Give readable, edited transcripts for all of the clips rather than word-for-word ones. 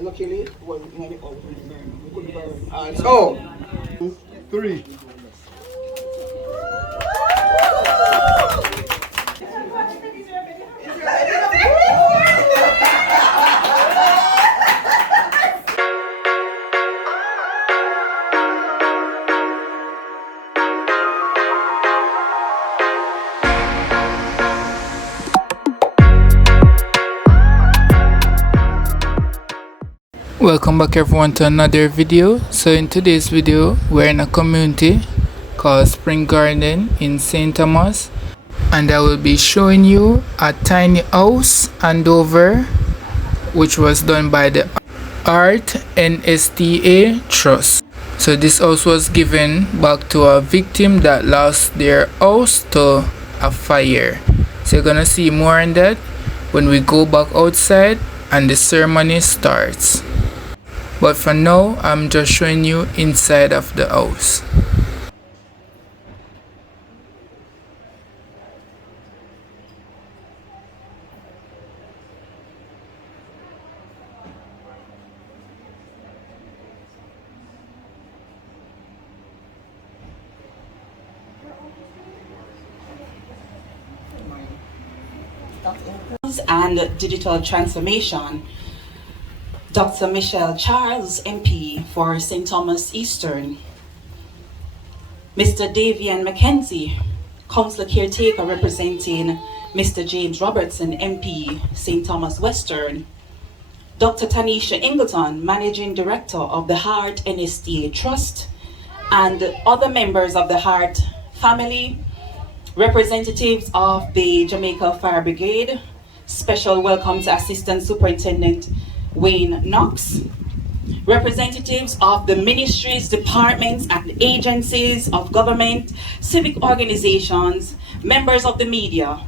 Luckily, well, we couldn't burn. So, 3. Welcome back everyone to another video. So in today's video we're in a community called Spring Garden in St. Thomas, and I will be showing you a tiny house handover which was done by the Art NSTA Trust. So this house was given back to a victim that lost their house to a fire. So you're gonna see more on that when we go back outside and the ceremony starts. But for now, I'm just showing you inside of the house. And digital transformation, Dr. Michelle Charles, MP for St. Thomas Eastern, Mr. Davian Mackenzie, Councillor Caretaker representing Mr. James Robertson, MP, St. Thomas Western, Dr. Tanisha Ingleton, Managing Director of the Heart NSTA Trust, and other members of the Heart family, representatives of the Jamaica Fire Brigade. Special welcome to Assistant Superintendent Wayne Knox, representatives of the ministries, departments, and agencies of government, civic organizations, members of the media,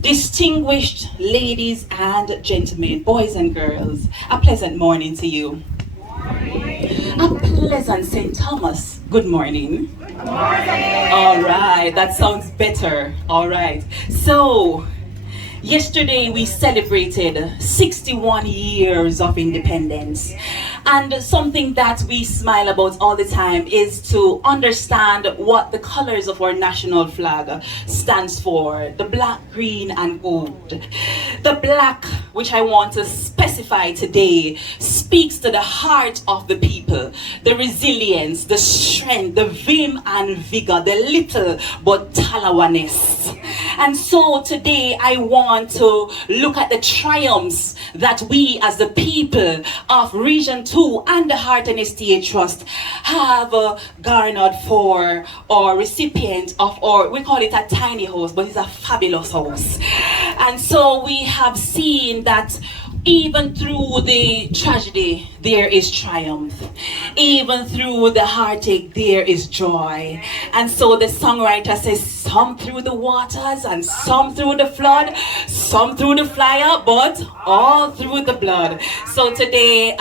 distinguished ladies and gentlemen, boys and girls, a pleasant morning to you. A pleasant St. Thomas, good morning. Good morning. All right, that sounds better. All right, so yesterday we celebrated 61 years of independence, and something that we smile about all the time is to understand what the colors of our national flag stands for: the black, green, and gold. The black, which I want to specify today, speaks to the heart of the people, the resilience, the strength, the vim and vigor, the little but talawaness. And so today I want to look at the triumphs that we as the people of Region 2 and the Heart and STA Trust have garnered for our recipient of our, we call it a tiny house, but it's a fabulous house. And so we have seen that even through the tragedy, there is triumph. Even through the heartache, there is joy. And so the songwriter says, some through the waters and some through the flood, some through the fire, but all through the blood. So today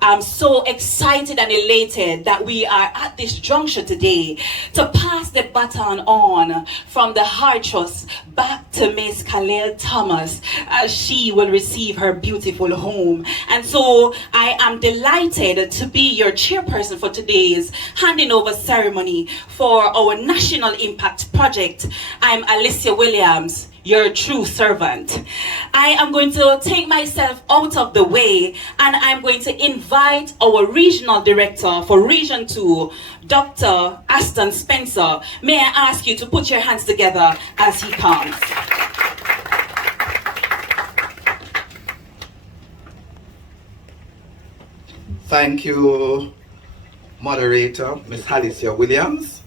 I'm so excited and elated that we are at this juncture today to pass the baton on from the Heart Trust back to Miss Khalil Thomas as she will receive her beautiful home. And so I am delighted to be your chairperson for today's handing over ceremony for our National Impact Project. I'm Alicia Williams, your true servant. I am going to take myself out of the way and I'm going to invite our regional director for Region 2, Dr. Aston Spencer. May I ask you to put your hands together as he comes. Thank you, moderator, Ms. Alicia Williams.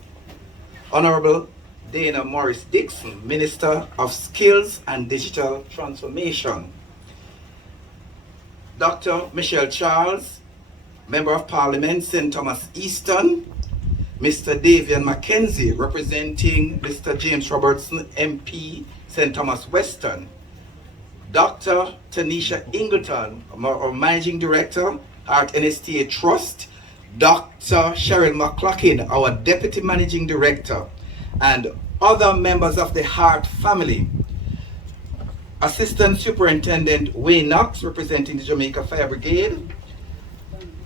Honorable Dana Morris Dixon, Minister of Skills and Digital Transformation. Dr. Michelle Charles, Member of Parliament, St. Thomas Eastern. Mr. Davian Mackenzie, representing Mr. James Robertson, MP, St. Thomas Western. Dr. Tanisha Ingleton, our Managing Director, Heart NSTA Trust. Dr. Cheryl McLaughlin, our Deputy Managing Director, and other members of the Heart family. Assistant Superintendent Wayne Knox, representing the Jamaica Fire Brigade.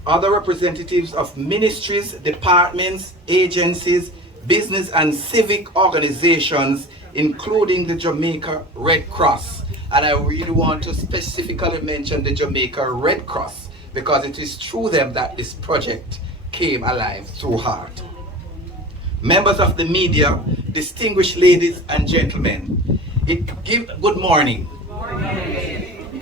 other representatives of ministries, departments, agencies, business and civic organizations, including the Jamaica Red Cross. And I really want to specifically mention the Jamaica Red Cross because it is through them that this project came alive through heart. Members of the media, distinguished ladies and gentlemen, good morning.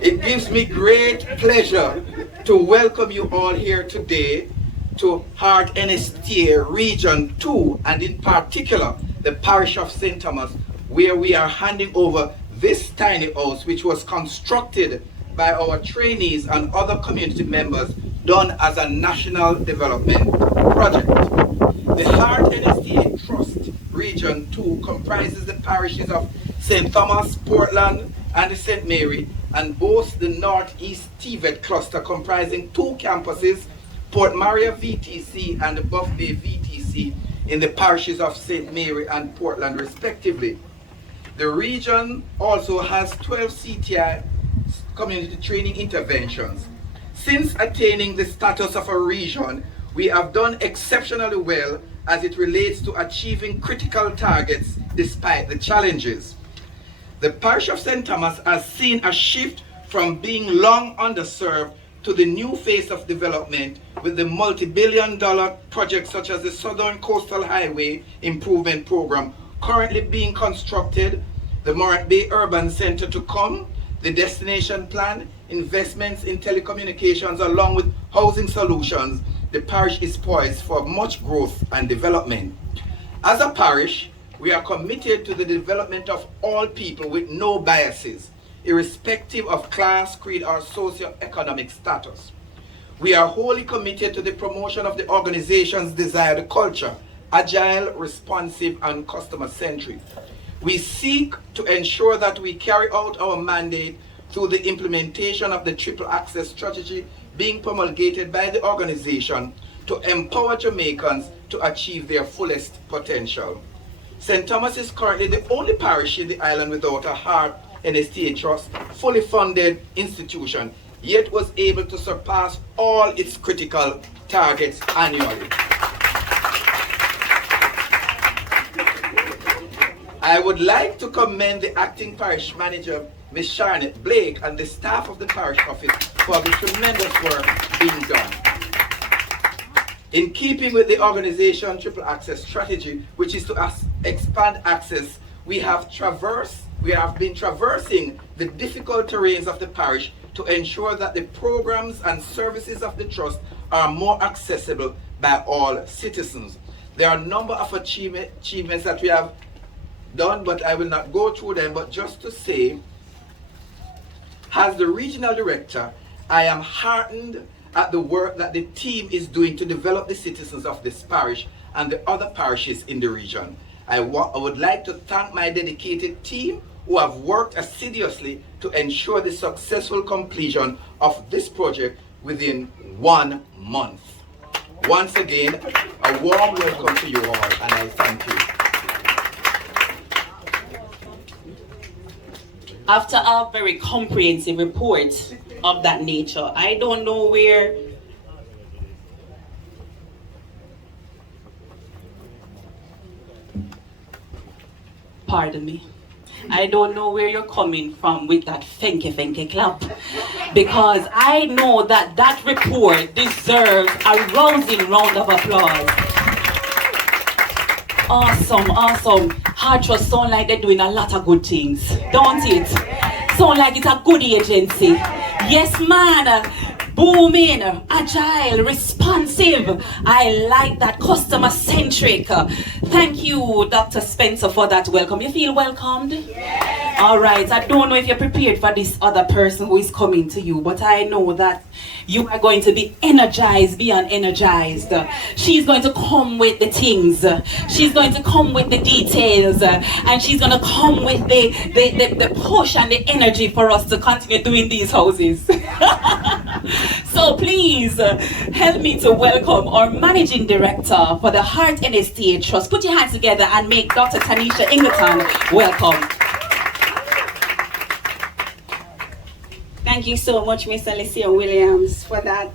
It gives me great pleasure to welcome you all here today to Heart NSTA Region 2, and in particular the parish of St. Thomas, where we are handing over this tiny house which was constructed by our trainees and other community members, done as a national development project. The Heart NSTA Trust Region 2 comprises the parishes of St. Thomas, Portland, and St. Mary, and boasts the Northeast TVET cluster comprising 2 campuses, Port Maria VTC and the Buff Bay VTC, in the parishes of St. Mary and Portland respectively. The region also has 12 CTI community training interventions. Since attaining the status of a region, we have done exceptionally well as it relates to achieving critical targets despite the challenges. The parish of St. Thomas has seen a shift from being long underserved to the new phase of development with the multi-billion-dollar projects such as the Southern Coastal Highway Improvement Program currently being constructed, the Morant Bay Urban Center to come, the destination plan, investments in telecommunications along with housing solutions. The parish is poised for much growth and development. As a parish, we are committed to the development of all people with no biases, irrespective of class, creed, or socio-economic status. We are wholly committed to the promotion of the organization's desired culture, agile, responsive, and customer-centric. We seek to ensure that we carry out our mandate through the implementation of the Triple Access Strategy being promulgated by the organization to empower Jamaicans to achieve their fullest potential. St. Thomas is currently the only parish in the island without a Heart NSTA Trust fully funded institution, yet was able to surpass all its critical targets annually. I would like to commend the acting parish manager, Ms. Charlotte Blake, and the staff of the parish office for the tremendous work being done. In keeping with the organization Triple Access Strategy, which is to expand access, we have been traversing the difficult terrains of the parish to ensure that the programs and services of the trust are more accessible by all citizens. There are a number of achievements that we have done, but I will not go through them, but just to say, as the regional director, I am heartened at the work that the team is doing to develop the citizens of this parish and the other parishes in the region. I would like to thank my dedicated team who have worked assiduously to ensure the successful completion of this project within 1 month. Once again, a warm welcome to you all, and I thank you. After a very comprehensive report of that nature, I don't know where pardon me. I don't know where you're coming from with that fenke clap, because I know that that report deserves a rousing round of applause. Awesome. Heart Trust sound like they're doing a lot of good things, don't it? Sound like it's a good agency. Yes, man. Booming, agile, responsive. I like that, customer-centric. Thank you, Dr. Spencer, for that welcome. You feel welcomed? Yes. All right. I don't know if you're prepared for this other person who is coming to you, but I know that you are going to be energized beyond energized. She's going to come with the things. She's going to come with the details. And she's going to come with the push and the energy for us to continue doing these houses. So please help me to welcome our Managing Director for the Heart NSTA Trust. Put your hands together and make Dr. Tanisha Ingleton welcome. Thank you so much, Mr. Alicia Williams, for that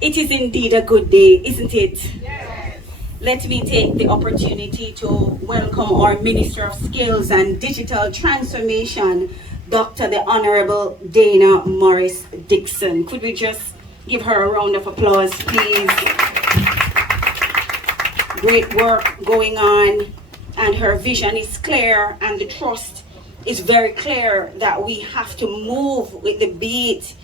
It is indeed a good day, isn't it? Yes. Let me take the opportunity to welcome our Minister of Skills and Digital Transformation, Dr. the Honorable Dana Morris Dixon. Could we just give her a round of applause, please? Great work going on, and her vision is clear, and the trust is very clear that we have to move with the beat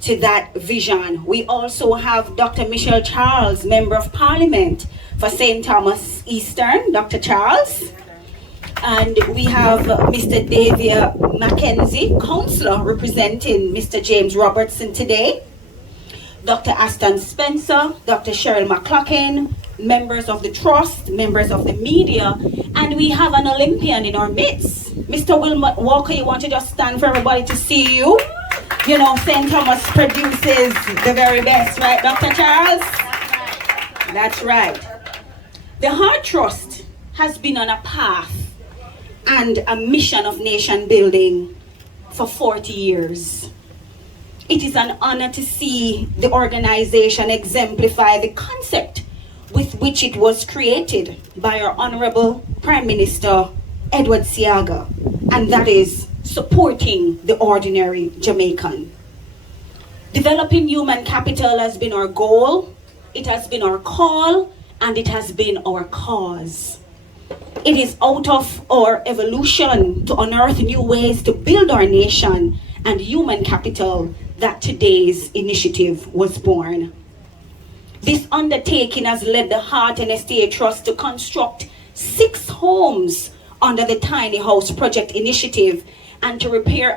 to that vision. We also have Dr. Michelle Charles, Member of Parliament for St. Thomas Eastern, Dr. Charles. And we have Mr. Davia Mackenzie, Councillor representing Mr. James Robertson today. Dr. Aston Spencer, Dr. Cheryl McCloughan, members of the Trust, members of the media, and we have an Olympian in our midst. Mr. Wilmot Walker, you want to just stand for everybody to see you? You know, St. Thomas produces the very best, right, Dr. Charles? That's right. The Heart Trust has been on a path and a mission of nation building for 40 years. It is an honor to see the organization exemplify the concept with which it was created by our Honorable Prime Minister Edward Seaga, and that is supporting the ordinary Jamaican. Developing human capital has been our goal, it has been our call, and it has been our cause. It is out of our evolution to unearth new ways to build our nation and human capital that today's initiative was born. This undertaking has led the Heart NSTA Trust to construct 6 homes under the Tiny House Project Initiative and to repair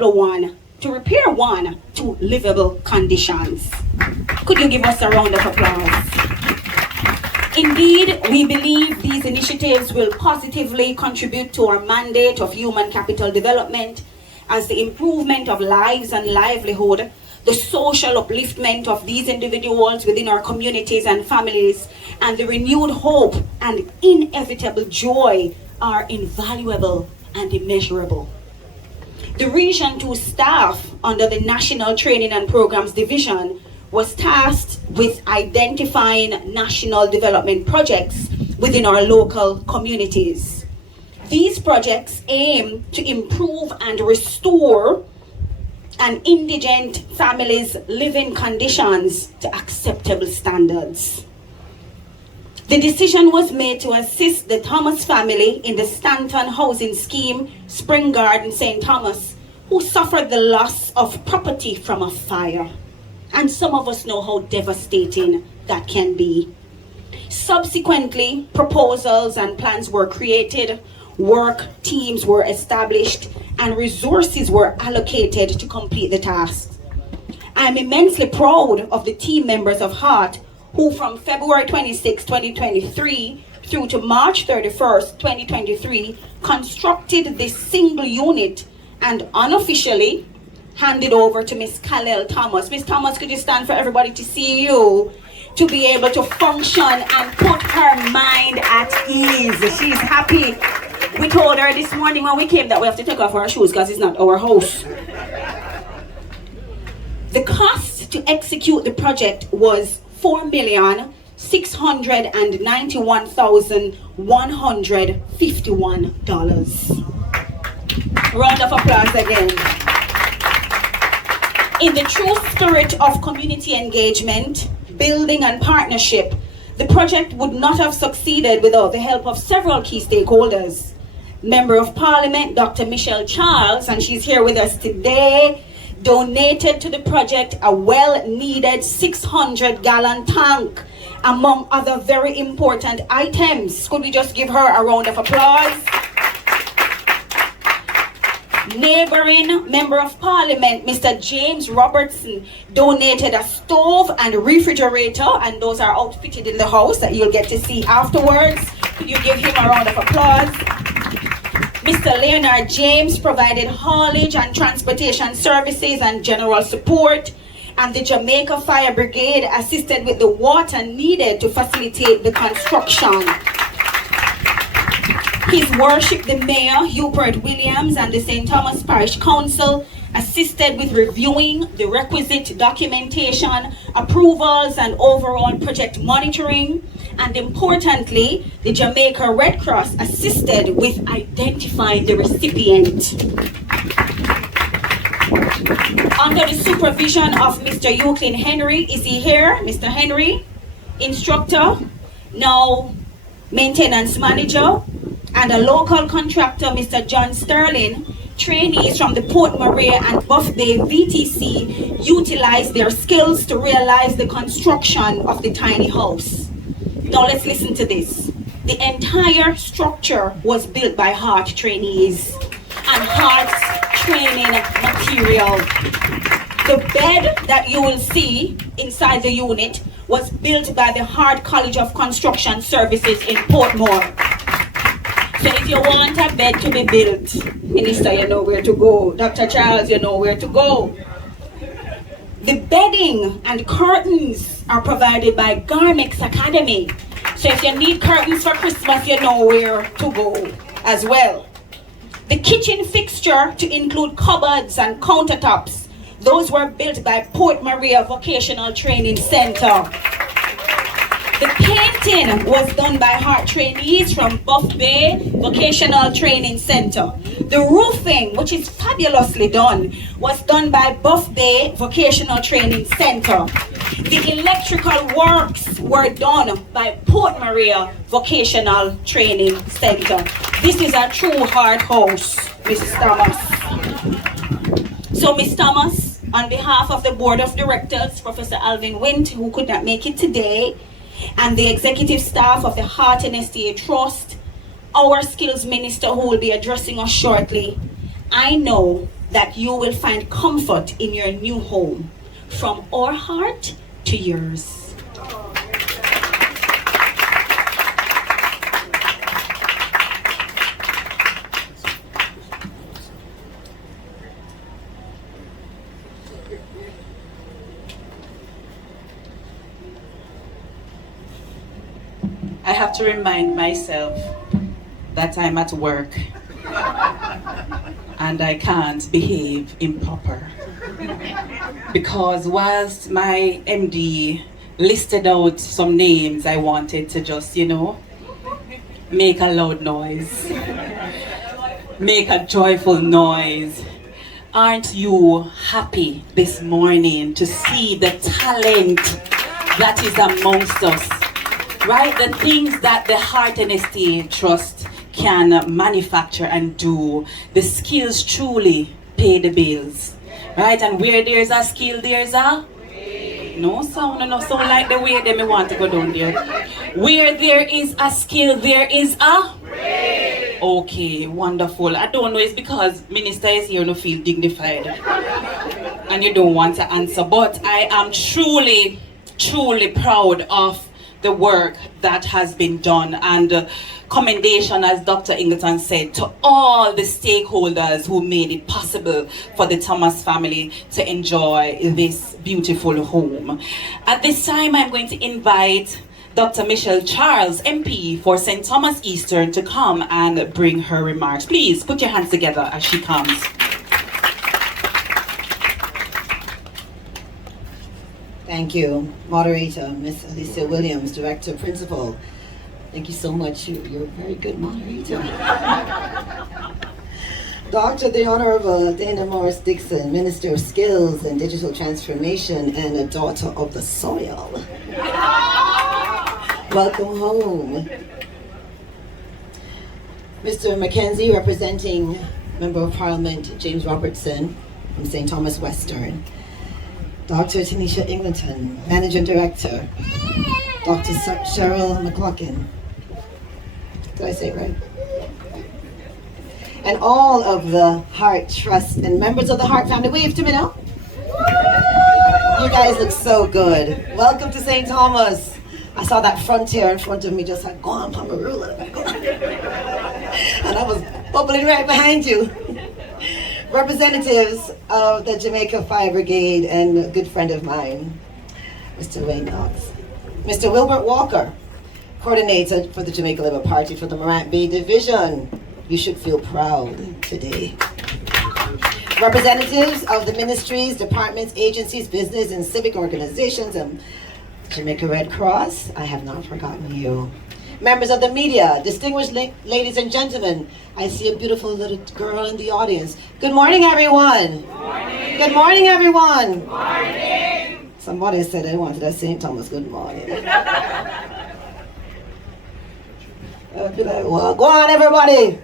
one to livable conditions. Could you give us a round of applause? Indeed, we believe these initiatives will positively contribute to our mandate of human capital development as the improvement of lives and livelihood, the social upliftment of these individuals within our communities and families, and the renewed hope and inevitable joy are invaluable and immeasurable. The Region 2 staff under the National Training and Programs Division was tasked with identifying national development projects within our local communities. These projects aim to improve and restore an indigent families' living conditions to acceptable standards. The decision was made to assist the Thomas family in the Stanton Housing Scheme, Spring Garden, St. Thomas, who suffered the loss of property from a fire. And some of us know how devastating that can be. Subsequently, proposals and plans were created, work teams were established, and resources were allocated to complete the task. I'm immensely proud of the team members of Heart who from February 26, 2023 through to March 31st, 2023 constructed this single unit and unofficially handed over to Miss Kalel Thomas. Miss Thomas, could you stand for everybody to see you? To be able to function and put her mind at ease. She's happy. We told her this morning when we came that we have to take off our shoes because it's not our house. The cost to execute the project was $4,691,151. Round of applause again. In the true spirit of community engagement, building and partnership, the project would not have succeeded without the help of several key stakeholders. Member of Parliament, Dr. Michelle Charles, and she's here with us today, donated to the project a well-needed 600-gallon tank, among other very important items. Could we just give her a round of applause? Neighboring Member of Parliament, Mr. James Robertson, donated a stove and refrigerator, and those are outfitted in the house that you'll get to see afterwards. Could you give him a round of applause? Mr. Leonard James provided haulage and transportation services and general support, and the Jamaica Fire Brigade assisted with the water needed to facilitate the construction. His Worship the Mayor, Hubert Williams, and the St. Thomas Parish Council assisted with reviewing the requisite documentation, approvals, and overall project monitoring. And importantly, the Jamaica Red Cross assisted with identifying the recipient. Under the supervision of Mr. Euclid Henry, is he here? Mr. Henry, instructor, now maintenance manager, and a local contractor, Mr. John Sterling, trainees from the Port Maria and Buff Bay VTC utilized their skills to realize the construction of the tiny house. Now let's listen to this. The entire structure was built by Heart trainees and Heart's training material. The bed that you will see inside the unit was built by the Heart College of Construction Services in Portmore. So if you want a bed to be built, Minister, you know where to go. Dr. Charles, you know where to go. The bedding and curtains are provided by Garmex Academy. So if you need curtains for Christmas, you know where to go as well. The kitchen fixture to include cupboards and countertops, those were built by Port Maria Vocational Training Center. The painting was done by Heart trainees from Buff Bay Vocational Training Center. The roofing, which is fabulously done, was done by Buff Bay Vocational Training Center. The electrical works were done by Port Maria Vocational Training Center. This is a true Heart house, Mrs. Thomas. So, Ms. Thomas, on behalf of the Board of Directors, Professor Alvin Wint, who could not make it today, and the executive staff of the Heart NSTA Trust, our skills minister who will be addressing us shortly, I know that you will find comfort in your new home, from our heart to yours. I have to remind myself that I'm at work and I can't behave improper. Because whilst my MD listed out some names, I wanted to just, make a loud noise, make a joyful noise. Aren't you happy this morning to see the talent that is amongst us? Right? The things that the Heart NSTA Trust can manufacture and do, the skills truly pay the bills. Right? And where there's a skill, there's a no sound like the way they may want to go down there. Where there is a skill, there is a okay, wonderful. I don't know, it's because Minister is here to feel dignified and you don't want to answer, but I am truly proud of the work that has been done, and commendation, as Dr. Ingleton said, to all the stakeholders who made it possible for the Thomas family to enjoy this beautiful home. At this time, I'm going to invite Dr. Michelle Charles, MP for St. Thomas Eastern, to come and bring her remarks. Please put your hands together as she comes. Thank you, moderator, Miss Alicia Williams, director, principal. Thank you so much. You're a very good moderator. Dr. the Honorable Dana Morris Dixon, Minister of Skills and Digital Transformation and a daughter of the soil. Welcome home. Mr. Mackenzie, representing Member of Parliament James Robertson from St. Thomas Western. Dr. Tanisha Ingleton, Managing Director. Dr. Cheryl McLaughlin. Did I say it right? And all of the Heart Trust and members of the Heart family. Wave to me now. You guys look so good. Welcome to St. Thomas. I saw that frontier in front of me just like, go on, Pomarula. And I was bubbling right behind you. Representatives of the Jamaica Fire Brigade and a good friend of mine, Mr. Wayne Knox. Mr. Wilbert Walker, coordinator for the Jamaica Labour Party for the Morant Bay Division. You should feel proud today. representatives of the ministries, departments, agencies, business, and civic organizations, and Jamaica Red Cross, I have not forgotten you. Members of the media, distinguished ladies and gentlemen, I see a beautiful little girl in the audience. Good morning, everyone. Good morning. Good morning, everyone. Good morning. Somebody said they wanted a St. Thomas good morning. I'd be like, well, go on, everybody.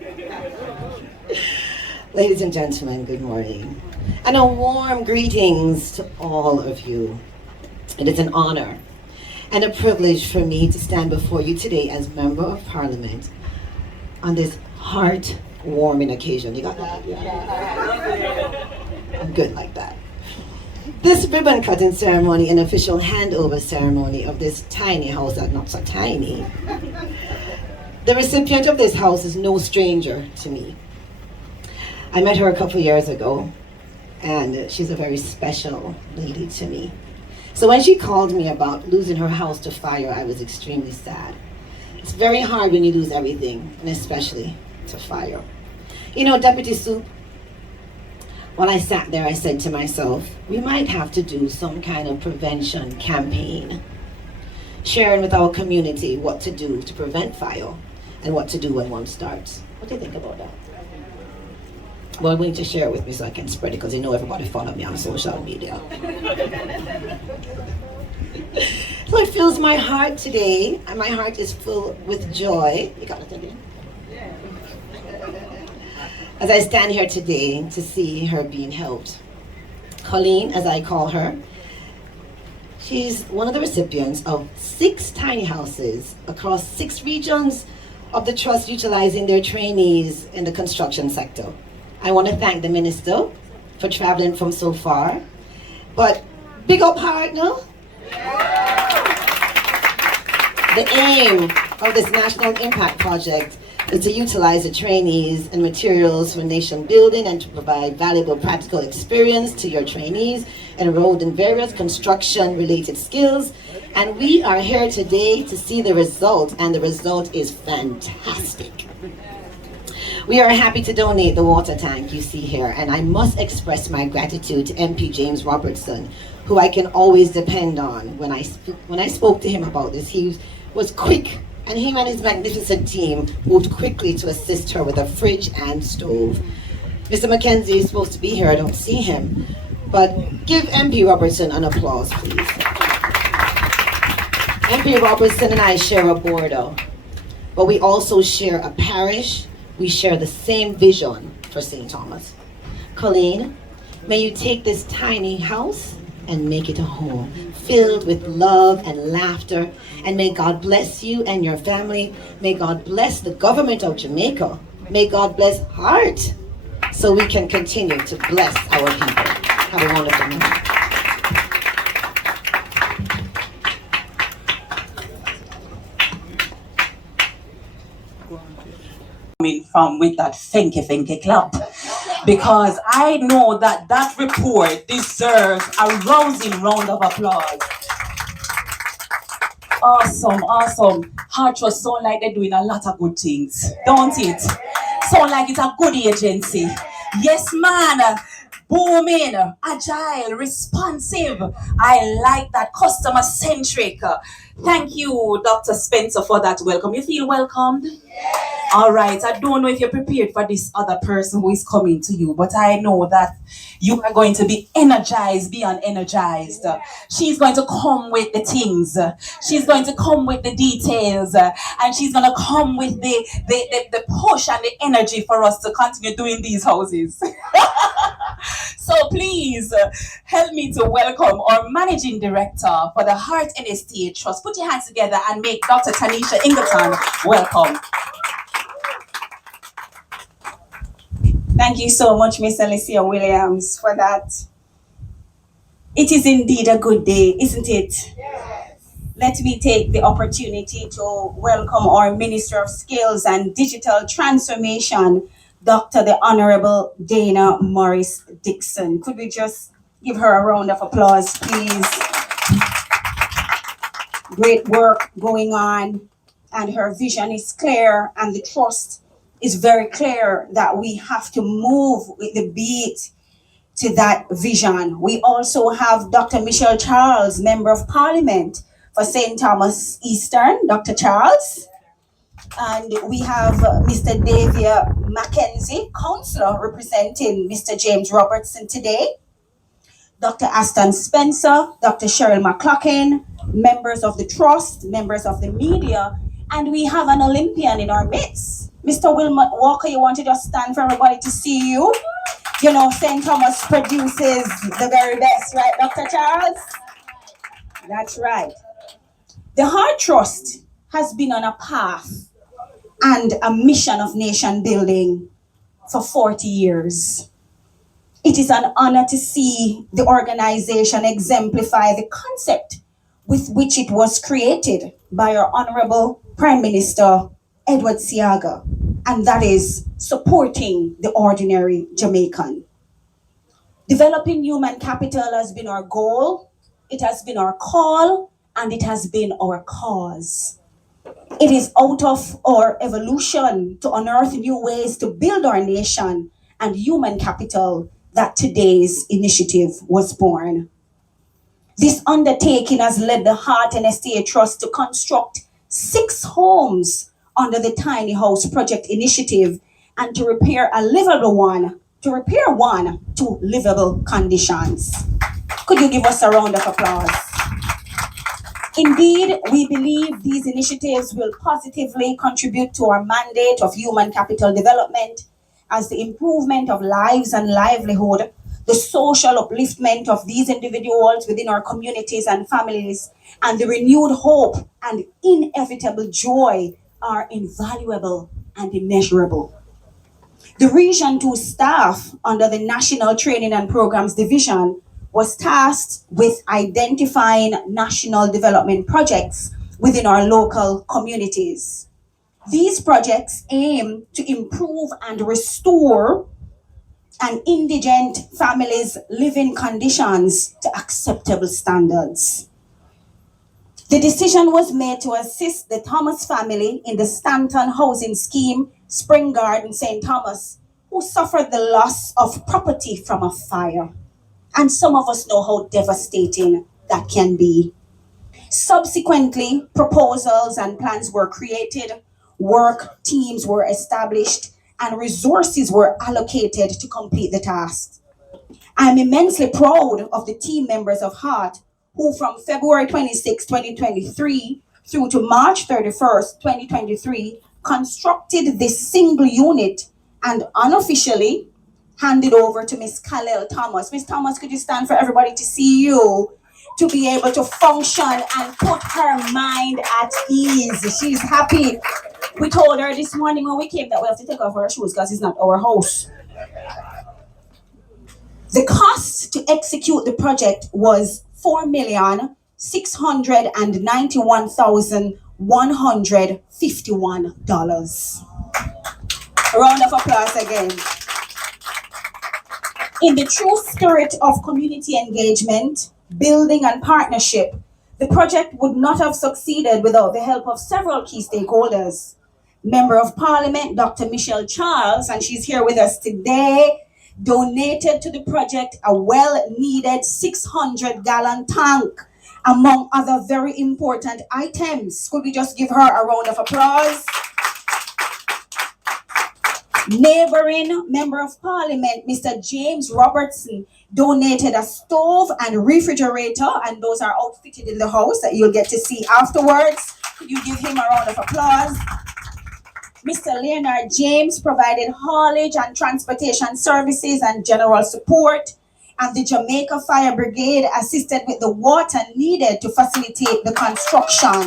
Ladies and gentlemen, good morning. And a warm greetings to all of you. It is an honor and a privilege for me to stand before you today as Member of Parliament on this heart-warming occasion. You got that? I'm good like that. This ribbon cutting ceremony and official handover ceremony of this tiny house that's not so tiny. The recipient of this house is no stranger to me. I met her a couple years ago, and she's a very special lady to me. So when she called me about losing her house to fire, I was extremely sad. It's very hard when you lose everything, and especially to fire. You know, Deputy Soup, when I sat there, I said to myself, we might have to do some kind of prevention campaign, sharing with our community what to do to prevent fire and what to do when one starts. What do you think about that? Well, we need to share it with me so I can spread it, because you know everybody follow me on social media. So it fills my heart today, and my heart is full with joy. You got it again? As I stand here today to see her being helped. Colleen, as I call her, she's one of the recipients of 6 tiny houses across 6 regions of the trust, utilizing their trainees in the construction sector. I want to thank the minister for traveling from so far, but big up heart, no? The aim of this National Impact Project is to utilize the trainees and materials for nation building and to provide valuable practical experience to your trainees enrolled in various construction-related skills. And we are here today to see the result, and the result is fantastic. We are happy to donate the water tank you see here, and I must express my gratitude to MP James Robertson, who I can always depend on. When I spoke to him about this, he was quick, and he and his magnificent team moved quickly to assist her with a fridge and stove. Mr. Mackenzie is supposed to be here, I don't see him, but give MP Robertson an applause, please. MP Robertson and I share a border, but we also share a parish. We share the same vision for St. Thomas. Colleen, may you take this tiny house and make it a home filled with love and laughter. And may God bless you and your family. May God bless the government of Jamaica. May God bless heart, so we can continue to bless our people. Have a wonderful night. From with that thank you clap, because I know that that report deserves a rousing round of applause. Awesome. Heart Trust sound like they're doing a lot of good things, don't it? Sound like it's a good agency. Yes, man. Booming, agile, responsive. I like that, customer centric. Thank you, Dr. Spencer, for that welcome. You feel welcomed? Yes. All right. I don't know if you're prepared for this other person who is coming to you, but I know that you are going to be energized beyond energized. She's going to come with the things. She's going to come with the details, and she's going to come with the push and the energy for us to continue doing these houses. So please help me to welcome our Managing Director for the Heart NSTA Trust. Put your hands together and make Dr. Tanisha Ingleton welcome. Thank you so much, Miss Alicia Williams, for that. It is indeed a good day, isn't it? Yes. Let me take the opportunity to welcome our Minister of Skills and Digital Transformation, Dr. the Honorable Dana Morris Dixon. Could we just give her a round of applause, please? Great work going on, and her vision is clear, and the trust is very clear that we have to move with the beat to that vision. We also have Dr. Michelle Charles, Member of Parliament for St. Thomas Eastern, Dr. Charles. And we have Mr. Davia Mackenzie, Councillor representing Mr. James Robertson today. Dr. Aston Spencer, Dr. Cheryl McLaughlin, members of the Trust, members of the media, and we have an Olympian in our midst. Mr. Wilmot Walker, you want to just stand for everybody to see you? You know, St. Thomas produces the very best, right, Dr. Charles? That's right. The Heart Trust has been on a path and a mission of nation building for 40 years. It is an honor to see the organization exemplify the concept with which it was created by our Honorable Prime Minister Edward Seaga, and that is supporting the ordinary Jamaican. Developing human capital has been our goal, it has been our call, and it has been our cause. It is out of our evolution to unearth new ways to build our nation and human capital that today's initiative was born. This undertaking has led the Heart NSTA Trust to construct 6 homes under the Tiny House Project initiative and to repair one to livable conditions. Could you give us a round of applause? Indeed, we believe these initiatives will positively contribute to our mandate of human capital development as the improvement of lives and livelihood, the social upliftment of these individuals within our communities and families, and the renewed hope and inevitable joy are invaluable and immeasurable. The Region 2 staff under the National Training and Programs Division was tasked with identifying national development projects within our local communities. These projects aim to improve and restore an indigent family's living conditions to acceptable standards. The decision was made to assist the Thomas family in the Stanton Housing Scheme, Spring Garden, St. Thomas, who suffered the loss of property from a fire. And some of us know how devastating that can be. Subsequently, proposals and plans were created, work teams were established, and resources were allocated to complete the task. I'm immensely proud of the team members of Heart who from February 26, 2023 through to March 31st, 2023 constructed this single unit and unofficially handed over to Miss Khalil Thomas. Miss Thomas, could you stand for everybody to see you? To be able to function and put her mind at ease. She's happy. We told her this morning when we came that we have to take off our shoes because it's not our house. The cost to execute the project was $4,691,151. A round of applause again. In the true spirit of community engagement, building and partnership, the project would not have succeeded without the help of several key stakeholders. Member of Parliament, Dr. Michelle Charles, and she's here with us today, donated to the project a well-needed 600-gallon tank, among other very important items. Could we just give her a round of applause? Neighboring Member of Parliament, Mr. James Robertson, donated a stove and refrigerator, and those are outfitted in the house that you'll get to see afterwards. Could you give him a round of applause? Mr. Leonard James provided haulage and transportation services and general support, and the Jamaica Fire Brigade assisted with the water needed to facilitate the construction.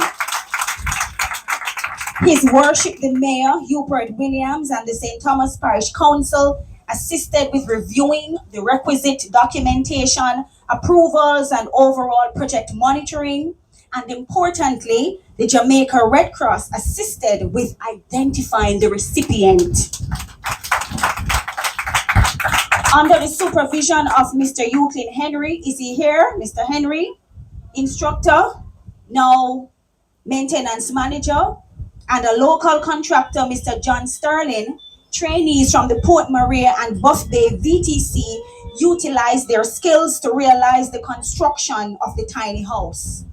His Worship the Mayor, Hubert Williams, and the St. Thomas Parish Council assisted with reviewing the requisite documentation, approvals, and overall project monitoring. And importantly, the Jamaica Red Cross assisted with identifying the recipient. Under the supervision of Mr. Euclid Henry, is he here? Mr. Henry, instructor, now maintenance manager, and a local contractor, Mr. John Sterling, trainees from the Port Maria and Buff Bay VTC utilize their skills to realize the construction of the tiny house.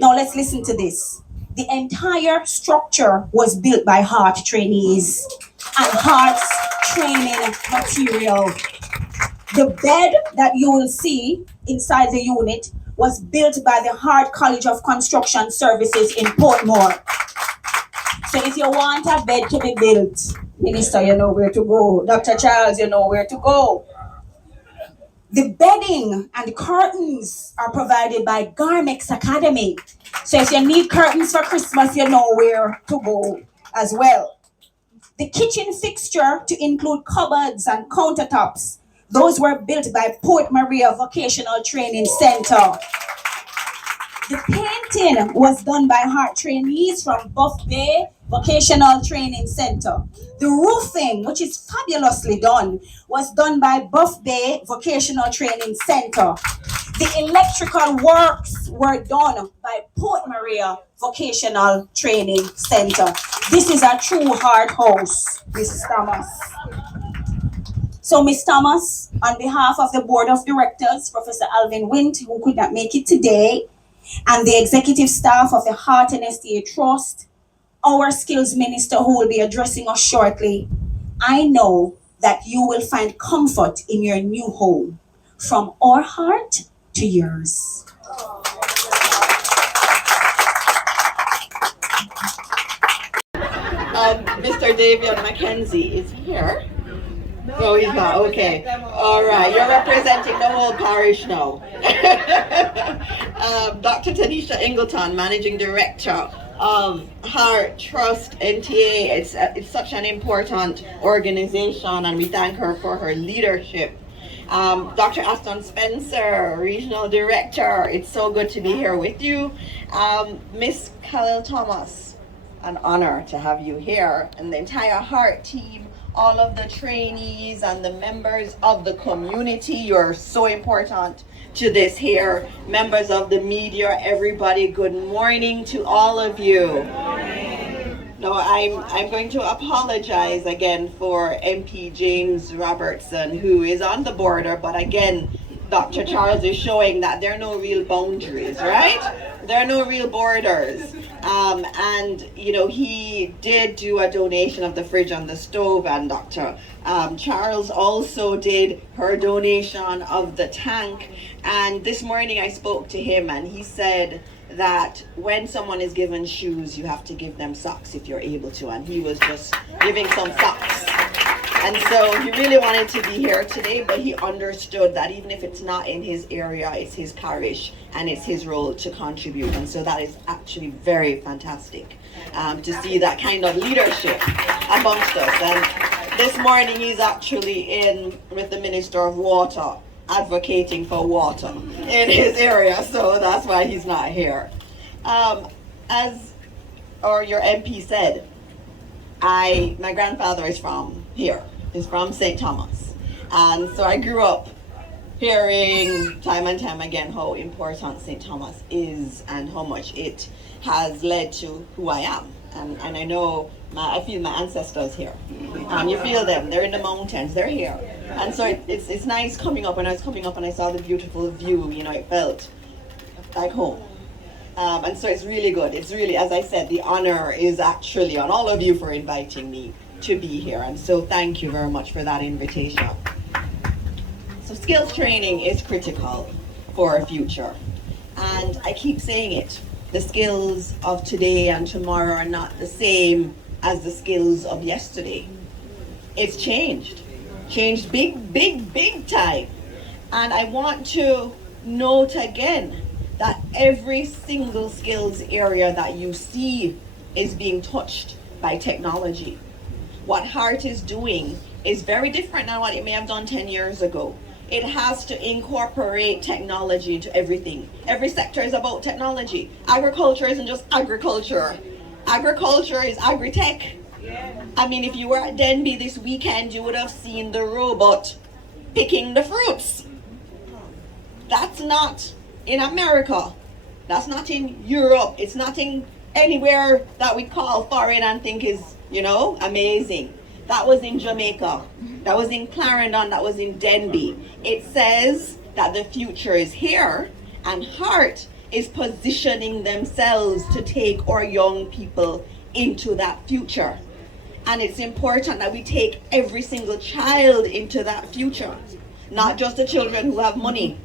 Now let's listen to this. The entire structure was built by Heart trainees and Heart's training material. The bed that you will see inside the unit was built by the Heart College of Construction Services in Portmore. So if you want a bed to be built, Minister, you know where to go. Dr. Charles, you know where to go. The bedding and curtains are provided by Garmex Academy. So if you need curtains for Christmas, you know where to go as well. The kitchen fixture to include cupboards and countertops, those were built by Port Maria Vocational Training Center. The painting was done by Heart trainees from Buff Bay Vocational Training Center. The roofing, which is fabulously done, was done by Buff Bay Vocational Training Center. The electrical works were done by Port Maria Vocational Training Center. This is a true Heart house, Mrs. Thomas. So, Ms. Thomas, on behalf of the Board of Directors, Professor Alvin Wint, who could not make it today, and the executive staff of the Heart NSTA Trust, our skills minister who will be addressing us shortly, I know that you will find comfort in your new home, from our heart to yours. Mr. Davion Mackenzie is here. No, he's not. Okay. All right. You're representing the whole parish now. Dr. Tanisha Ingleton, Managing Director of Heart Trust NTA. It's such an important organization, and we thank her for her leadership. Dr. Aston Spencer, Regional Director. It's so good to be here with you. Miss Khalil Thomas, an honor to have you here, and the entire Heart team, all of the trainees and the members of the community. You're so important to this here. Members of the media, everybody, good morning to all of you. No, I'm going to apologize again for MP James Robertson, who is on the border, but again, Dr. Charles is showing that there are no real boundaries, right? There are no real borders. And, you know, he did do a donation of the fridge and the stove, and Dr. Charles also did her donation of the tank. And this morning I spoke to him, and he said that when someone is given shoes, you have to give them socks if you're able to. And he was just giving some socks. And so he really wanted to be here today, but he understood that even if it's not in his area, it's his parish and it's his role to contribute. And so that is actually very fantastic to see that kind of leadership amongst us. And this morning he's actually in with the Minister of Water, advocating for water in his area. So that's why he's not here. As your MP said, my grandfather is from here. He's from St. Thomas. And so I grew up hearing time and time again how important St. Thomas is and how much it has led to who I am. And I know, I feel my ancestors here. You feel them, they're in the mountains, they're here. And so it's nice coming up. When I was coming up and I saw the beautiful view, you know, it felt like home. And so it's really good. It's really, as I said, the honor is actually on all of you for inviting me to be here. And so thank you very much for that invitation. So skills training is critical for our future. And I keep saying it. The skills of today and tomorrow are not the same as the skills of yesterday. It's changed. Changed big time. And I want to note again that every single skills area that you see is being touched by technology. What Heart is doing is very different than what it may have done 10 years ago. It has to incorporate technology into everything. Every sector is about technology. Agriculture isn't just agriculture. Agriculture is agri-tech. I mean, if you were at Denby this weekend, you would have seen the robot picking the fruits. That's not in America. That's not in Europe. It's not in anywhere that we call foreign and think is, you know, amazing. That was in Jamaica. That was in Clarendon. That was in Denbigh. It says that the future is here, and Heart is positioning themselves to take our young people into that future. And it's important that we take every single child into that future. Not just the children who have money,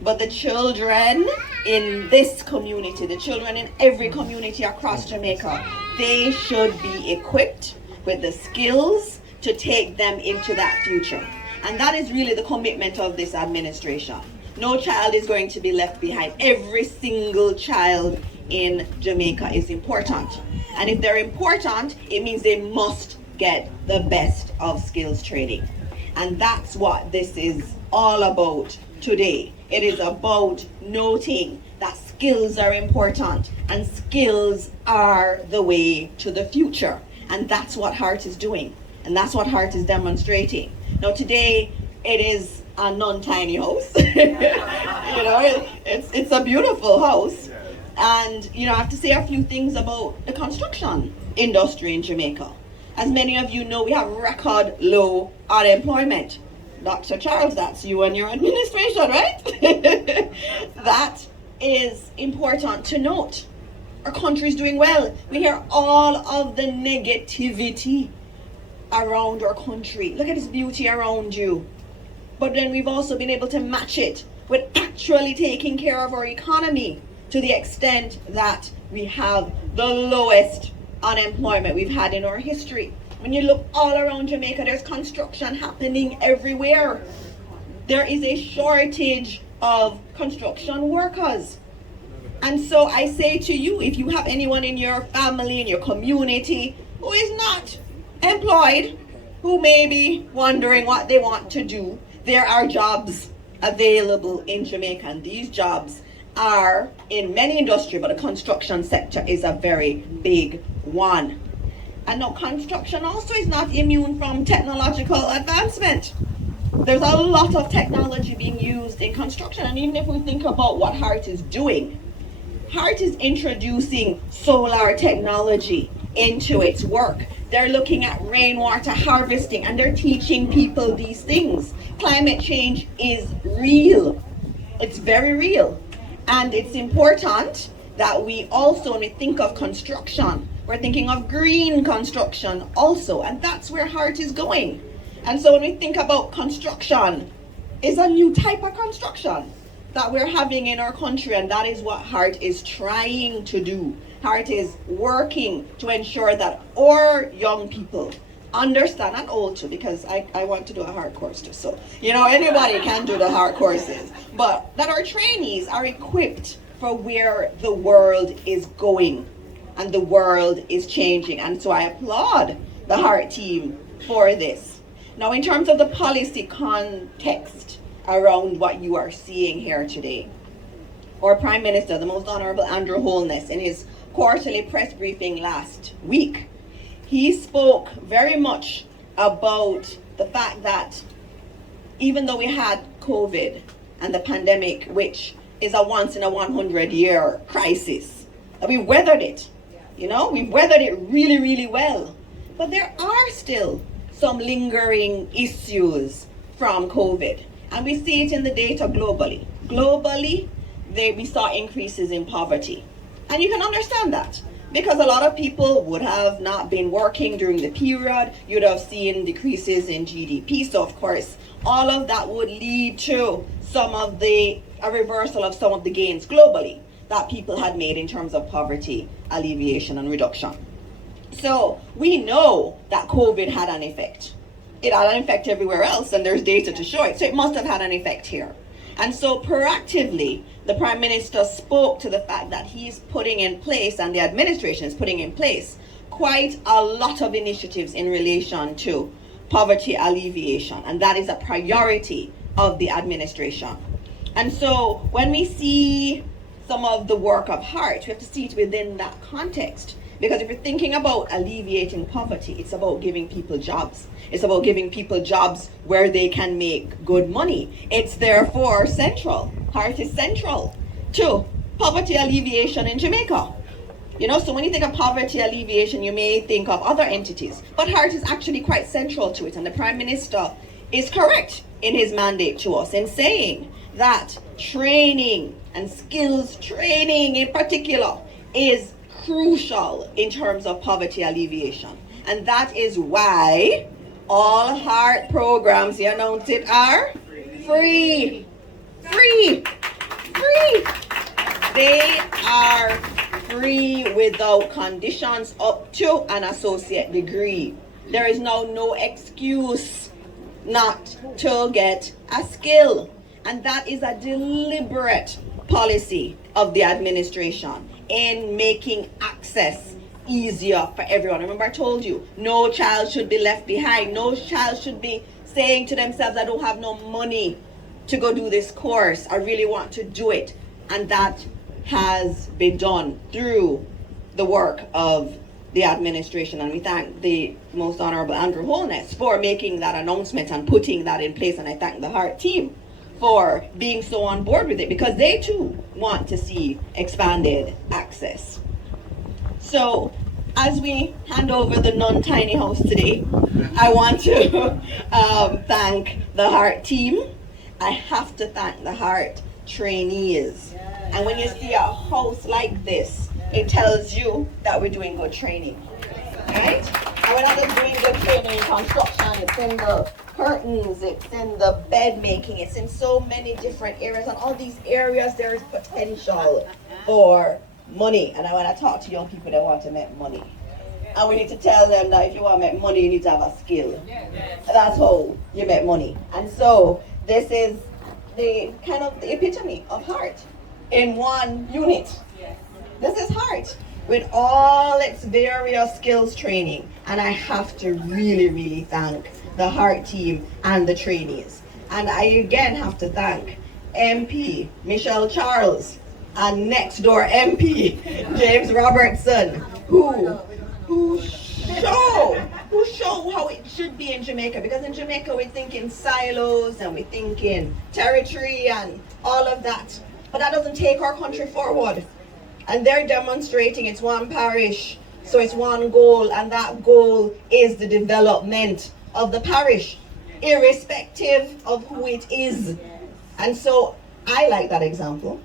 but the children in this community, the children in every community across Jamaica. They should be equipped with the skills to take them into that future. And that is really the commitment of this administration. No child is going to be left behind. Every single child in Jamaica is important. And if they're important, it means they must get the best of skills training. And that's what this is all about today. It is about noting that skills are important and skills are the way to the future. And that's what Heart is doing. And that's what Heart is demonstrating. Now today, it is a non-tiny house. It's a beautiful house. And I have to say a few things about the construction industry in Jamaica. As many of you know, we have record low unemployment. Dr. Charles, that's you and your administration, right? That is important to note. Our country is doing well. We hear all of the negativity around our country. Look at this beauty around you. But then we've also been able to match it with actually taking care of our economy to the extent that we have the lowest unemployment we've had in our history. When you look all around Jamaica, there's construction happening everywhere. There is a shortage of construction workers. And so I say to you, if you have anyone in your family, in your community, who is not employed, who may be wondering what they want to do, there are jobs available in Jamaica. And these jobs are in many industries, but the construction sector is a very big one. And now construction also is not immune from technological advancement. There's a lot of technology being used in construction. And even if we think about what Heart is doing, Heart is introducing solar technology into its work. They're looking at rainwater harvesting and they're teaching people these things. Climate change is real. It's very real. And it's important that we also, when we think of construction, we're thinking of green construction also. And that's where Heart is going. And so when we think about construction, it's a new type of construction that we're having in our country, and that is what Heart is trying to do. Heart is working to ensure that our young people understand, and old too, because I want to do a Heart course too, so anybody can do the Heart courses, but that our trainees are equipped for where the world is going and the world is changing. And so I applaud the Heart team for this. Now, in terms of the policy context around what you are seeing here today, our Prime Minister, the Most Honorable Andrew Holness, in his quarterly press briefing last week, he spoke very much about the fact that even though we had COVID and the pandemic, which is a once in a 100-year crisis, we weathered it. We've weathered it really, really well. But there are still some lingering issues from COVID. And we see it in the data globally. Globally, we saw increases in poverty. And you can understand that because a lot of people would have not been working during the period. You'd have seen decreases in GDP. So, of course, all of that would lead to a reversal of some of the gains globally that people had made in terms of poverty alleviation and reduction. So we know that COVID had an effect. It had an effect everywhere else, and there's data to show it. So it must have had an effect here. And so proactively, the Prime Minister spoke to the fact that he's putting in place, and the administration is putting in place, quite a lot of initiatives in relation to poverty alleviation. And that is a priority of the administration. And so when we see some of the work of Heart, we have to see it within that context. Because if you're thinking about alleviating poverty, it's about giving people jobs. It's about giving people jobs where they can make good money. It's therefore central. Heart is central to poverty alleviation in Jamaica. You know, so when you think of poverty alleviation, you may think of other entities, but heart is actually quite central to it. And the Prime Minister is correct in his mandate to us in saying that training and skills training in particular is crucial in terms of poverty alleviation. And that is why all heart programs, you announced it, are free. Free. Free. They are free without conditions up to an associate degree. There is now no excuse not to get a skill. And that is a deliberate policy of the administration in making access easier for everyone. Remember, I told you, no child should be left behind. No child should be saying to themselves, I don't have no money to go do this course. I really want to do it. And that has been done through the work of the administration. And we thank the Most Honorable Andrew Holness for making that announcement and putting that in place. And I thank the HEART team for being so on board with it, because they too want to see expanded access. So as we hand over the non-tiny house today, I want to thank the HEART team. I have to thank the HEART trainees. And when you see a house like this, it tells you that we're doing good training, right? And we're not just doing good training in construction, it's in the curtains, it's in the bed making, it's in so many different areas. And all these areas, there is potential for money. And I want to talk to young people that want to make money. And we need to tell them that if you want to make money, you need to have a skill. That's how you make money. And so this is the kind of the epitome of HEART in one unit. This is HEART with all its various skills training. And I have to really, really thank the HEART team and the trainees. And I again have to thank MP Michelle Charles and next door MP James Robertson, who show how it should be in Jamaica. Because in Jamaica we think in silos and we think in territory and all of that, but that doesn't take our country forward. And they're demonstrating it's one parish, so it's one goal, and that goal is the development of the parish, irrespective of who it is. And so I like that example.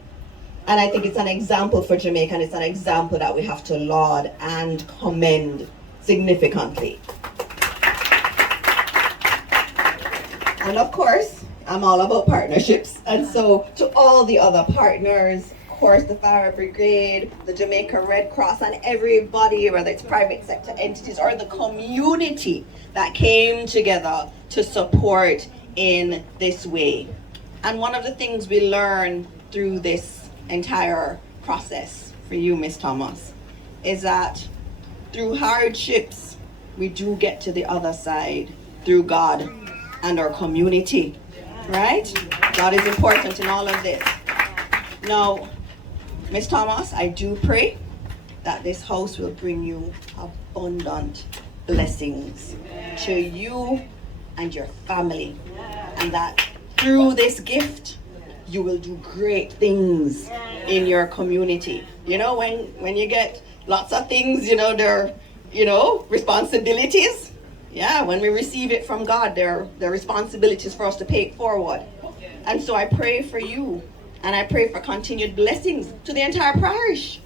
And I think it's an example for Jamaica, and it's an example that we have to laud and commend significantly. And of course, I'm all about partnerships. And so to all the other partners, of course, the Fire Brigade, the Jamaica Red Cross, and everybody, whether it's private sector entities or the community that came together to support in this way. And one of the things we learn through this entire process for you, Miss Thomas, is that through hardships, we do get to the other side through God and our community, right? God is important in all of this. Now, Miss Thomas, I do pray that this house will bring you abundant blessings to you and your family, and that through this gift, you will do great things in your community. You know, when you get lots of things, they're, responsibilities. Yeah, when we receive it from God, they're responsibilities for us to pay it forward. And so I pray for you, and I pray for continued blessings to the entire parish.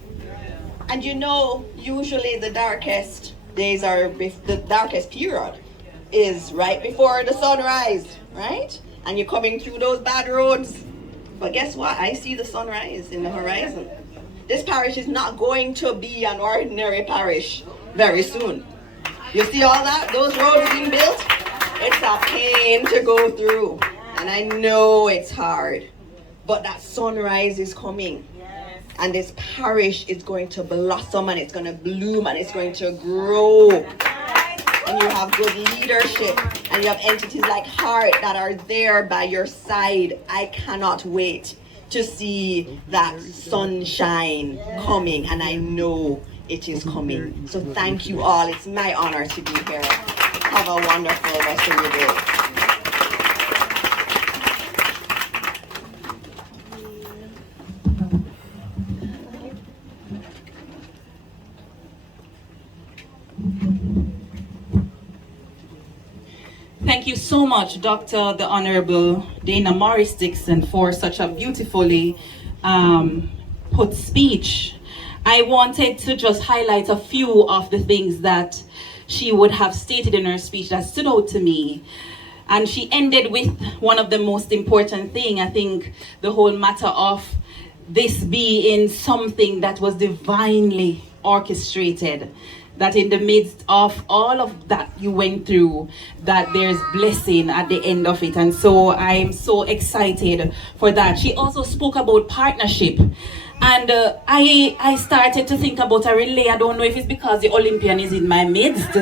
And usually the darkest days the darkest period is right before the sunrise, right? And you're coming through those bad roads. But guess what? I see the sunrise in the horizon. This parish is not going to be an ordinary parish very soon. You see all that? Those roads being built? It's a pain to go through. And I know it's hard. But that sunrise is coming. And this parish is going to blossom, and it's going to bloom, and it's going to grow. And you have good leadership, and you have entities like HEART that are there by your side. I cannot wait to see that sunshine coming, and I know it is coming. So thank you all. It's my honor to be here. Have a wonderful rest of your day. Thank you so much, Dr. the Honorable Dana Morris Dixon, for such a beautifully put speech. I wanted to just highlight a few of the things that she would have stated in her speech that stood out to me. And she ended with one of the most important things, I think, the whole matter of this being something that was divinely orchestrated, that in the midst of all of that you went through, that there's blessing at the end of it. And so I'm so excited for that. She also spoke about partnership. And I started to think about a relay. I don't know if it's because the Olympian is in my midst,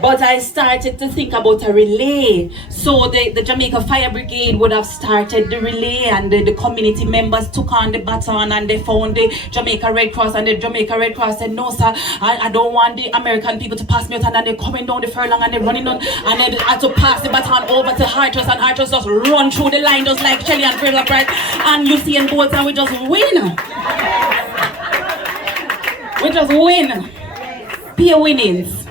but I started to think about a relay. So the Jamaica Fire Brigade would have started the relay, and the community members took on the baton, and they found the Jamaica Red Cross, and the Jamaica Red Cross said, no sir, I don't want the American people to pass me out, and then they're coming down the furlong and they're running on, and then I had to pass the baton over to Hartress, and Hartress just run through the line just like Shelly and Fraser Price and Usain Bolt, and we just win. We just win. Pure winnings.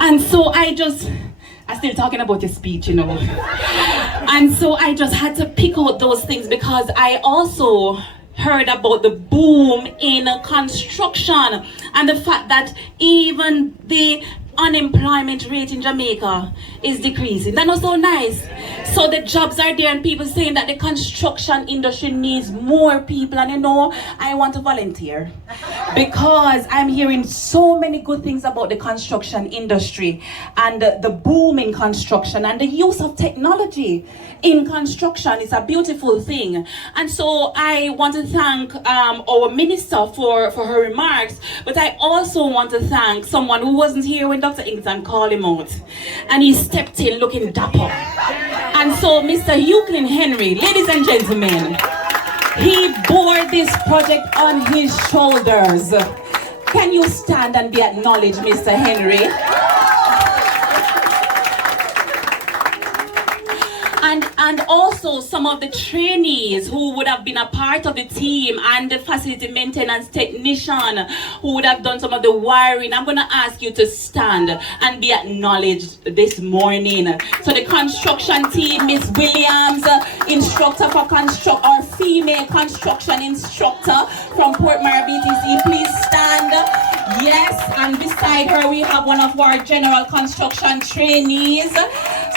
And so I'm still talking about your speech, you know. And so I just had to pick out those things because I also heard about the boom in construction and the fact that even the unemployment rate in Jamaica is decreasing. That was so nice. So the jobs are there, and people saying that the construction industry needs more people. And you know, I want to volunteer because I'm hearing so many good things about the construction industry and the boom in construction and the use of technology in construction is a beautiful thing. And so I want to thank our minister for her remarks, but I also want to thank someone who wasn't here when Dr. Ingleton called him out, and he stepped in looking dapper. And so Mr. Euclid Henry, ladies and gentlemen, he bore this project on his shoulders. Can you stand and be acknowledged, Mr. Henry? And also some of the trainees who would have been a part of the team, and the facility maintenance technician who would have done some of the wiring. I'm going to ask you to stand and be acknowledged this morning. So the construction team, Miss Williams, instructor for our female construction instructor from Port Mara BTC, please stand. Yes, and beside her we have one of our general construction trainees.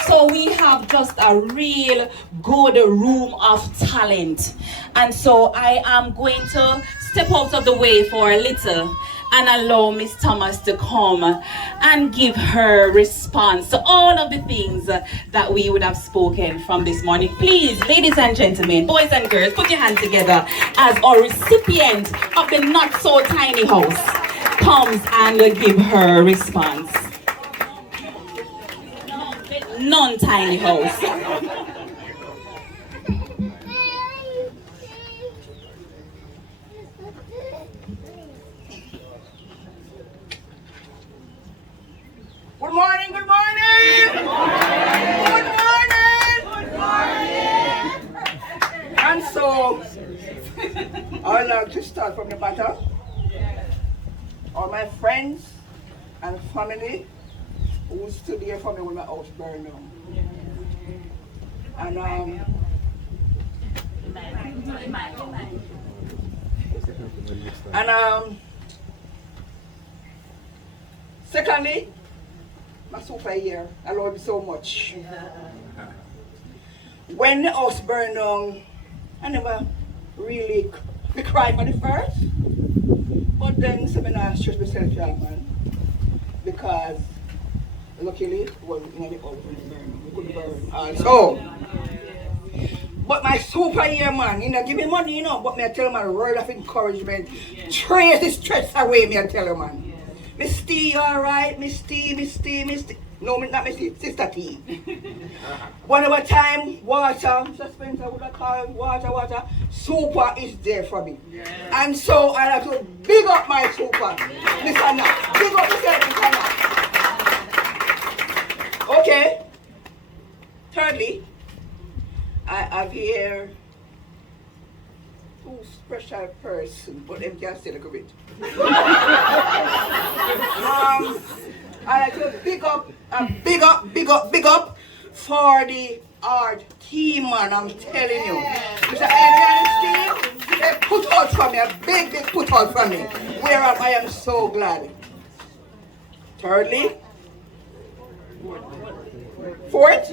So we have just a real good room of talent. And so I am going to step out of the way for a little and allow Miss Thomas to come and give her response to all of the things that we would have spoken from this morning. Please, ladies and gentlemen, boys and girls, put your hands together as our recipient of the Not So Tiny House comes and give her response. Non-tiny house. Good morning, good morning! Good morning! Good morning! And so, I'd like to start from the bottom. All my friends and family who stood here for me when my house burned down. And secondly, my super here, I love you so much. When the house burned down, I never really cried for the first, but then I stressed myself out, man, because luckily, well, in the house we couldn't burn also. But my super here, man, you know, give me money, you know, but me I tell him a word of encouragement. Trace the stress away, me I tell him, man. Miss T, alright, Miss T. No, not Miss T, Sister T. One of a time, water, Mr. Spencer would have called water, super is there for me. Yeah. And so I have to big up my super. Listen now, big up yourself, listen now. Okay. Thirdly, I have here two special person, but them can't say a little bit. I like to big up for the art team, man, I'm telling you. Mr. Henry and his team, they put out for me, a big, big put out for me. Whereof I am so glad. Thirdly, fourth,